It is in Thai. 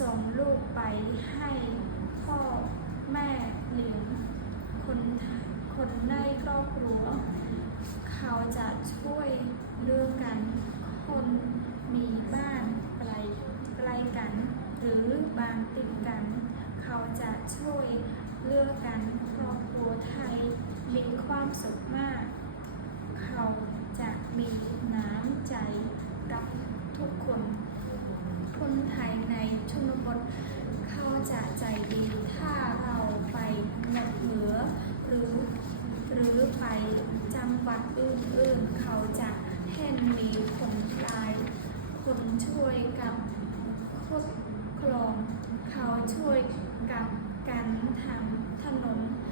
ส่งลูกไปให้พ่อแม่หรือคนคนในครอบครัว เขาจะช่วยเลือกกันคนมีบ้านไกลไกลกัน หรือบางติดกัน เขาจะช่วยเลือกกันครอบครัวไทยมีความสุขมาก ไปจังหวัดอื่นๆ เขาจะแห่นมีคนตาย คนช่วยกับคดครอง เขาช่วยกับกัน